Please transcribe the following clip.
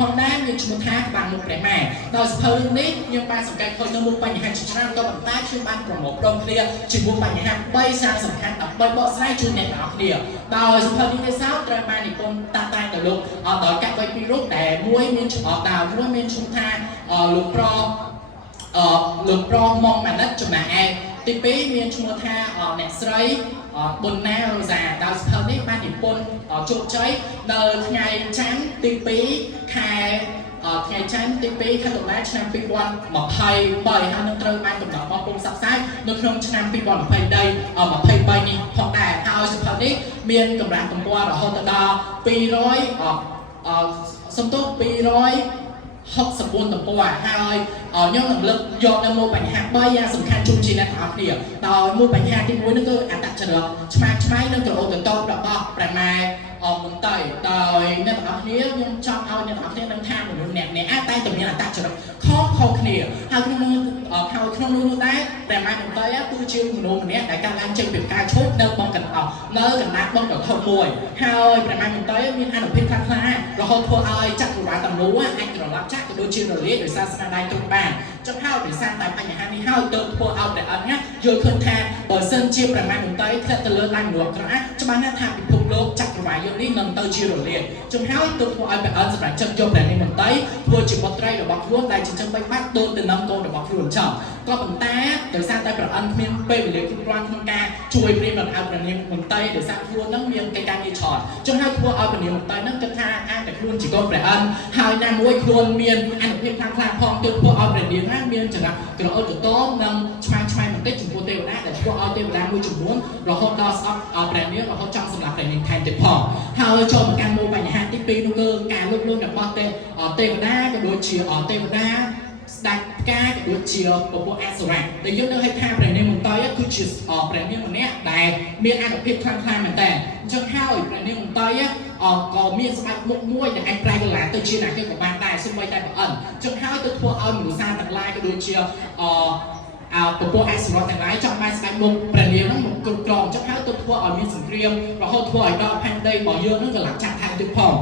ផងដែរមានឈ្មោះថាបានមុខព្រះម៉ែដោយសភៅនេះខ្ញុំបានសង្កេតឃើញនៅមុខបញ្ហាជាច្រើនក៏ប៉ុន្តែខ្ញុំបានប្រមូលផ្ដុំគ្នាជាមួយបញ្ហា3សារសំខាន់ដើម្បីបកស្រាយជូនអ្នកទាំងអស់គ្នាដោយសភៅនេះទេសោត្រូវបាននិពន្ធតាក់តែងដោយលោកដោយកវីពីររូបដែលមួយមានឈ្មោះមួយមានឈ្មោះថាលោកប្រមុំម៉ាណិតចំណែកឯទី2មានឈ្មោះថាអ្នកស្រីប៊ុនណារ៉ូសាដោយសភៅនេះបាននិពន្ធជោគជ័យនៅថ្ងៃច័ន្ទទី2ខែថ្ងៃច័ន្ទទី2ខែតុលាឆ្នាំ2023ហើយនឹងត្រូវបានកំណត់បោះពុម្ពផ្សព្វផ្សាយនៅក្នុងឆ្នាំ2023នេះផងដែរហើយសភៅនេះមានកម្រាស់ទំព័ររហូតដល់200សំទោស264ទំព័រហើយខ្ញុំនឹងលើកយកនៅមួយបញ្ហា3យ៉ាងសំខាន់ជូនជាអ្នកទាំងអស់គ្នាដោយមួយបញ្ហាទី1នោះគឺអត្តចរិតឆ្មាយនិងក្រអូបតបរបស់ព្រះម៉ែមន្ត្រីដោយអ្នកទាំងអស់គ្នាខ្ញុំចង់ឲ្យអ្នកទាំងអស់គ្នានឹងថាមនុស្សអ្នកអាចតែមានអត្តចរិតខុសគ្នាហើយក្នុងនោះដែរព្រះម៉ែមន្ត្រីគឺជាមនុស្សម្នាក់ដែលកើតឡើងចេញពីការឈប់នៅបឹងកណ្ដោនៅកណ្ដាលបឹងកធំមួយហើយព្រះម៉ែមន្ត្រីមានអានុភាពខ្លាំងក្លារហូតធ្វើឲ្យចក្រវាឡទាំងនោះអាចត្រឡប់ចាក់ទៅដូចជារលាយដោយសារស្នាដៃទ្រង់បានចុះហើយដោយសារតែបញ្ហានេះហើយទើបធ្វើឲ្យព្រះអង្គយល់ឃើញថាបើសិនជាព្រះម៉ែមន្ត្រីធ្លាក់ទៅលើដៃមនុស្សក្រក់ច្បាស់ណាស់ថាពិភពលោកចក្រវាឡនេះនឹងទៅជារលាយចុះហើយទើបធ្វើឲ្យព្រះអង្គសម្រាប់ចិត្តយកព្រះមន្ត្រីធ្វើជាបុត្រីរបស់ខ្លួនដែលចិញ្ចឹមបីបាច់ដូចទៅនឹងកូនរបស់ខ្លួនចង់ក៏ប៉ុន្តែដោយសារតែព្រះអង្គគ្មានពេលវេលាគ្រប់គ្រាន់ក្នុងការជួយព្រៀនដល់ឲ្យព្រះមន្ត្រីដោយសារខ្លួននឹងមានកិច្ចការងារច្រើនចុះហើយធ្វើឲ្យព្រះមន្ត្រីនឹងគិតថាអាចតែខ្លួនជាកូនព្រះអង្គហើយណាមួយខ្លួនមានអនុភាពខ្លាំងផងទើបធ្វើឲ្យព្រះនាងមានចរិតក្រអូបតតនិងឆ្មាយបន្តិចចំពោះទេវតាដែលធ្វើឲ្យទេវតាមួយចំនួនរហូតដល់ស្អប់ព្រះនាងរហូតចង់សម្លាប់ព្រះនាងថែមទៀតផងហើយចូលមកកាន់មួយបញ្ហាទី2នោះគឺការលុបលួចរបស់ទេវតាក៏ដូចជាទេវតាស្ដេចផ្កាក៏ដូចជាពពួកអសុរៈដែលយើងនឹងឲ្យថាព្រះនាងមន្ត្រីគឺជាព្រះនាងម្នាក់ដែលមានអនុភាពខ្លាំងក្លាមែនតើអញ្ចឹងហើយព្រះនាងមន្ត្រីក៏មានស្បែកមុខមួយដែលអាចប្រែកលាទៅជាអ្នកគេក៏បានដែរសូម្បីតែព្រះអង្គអញ្ចឹងហើយទៅធ្វើឲ្យមនុស្សទាំងឡាយក៏ដូចជាពពួកអសុរៈទាំងឡាយចង់បានស្បែកមុខព្រះនាងហ្នឹងមកគ្រប់គ្រងអញ្ចឹងហើយទៅធ្វើឲ្យមានសង្គ្រាមរហូតធ្វើឲ្យដល់ផែនដីរបស់យើងហ្នឹងក៏ឡើងចាក់ថែមទៀតផង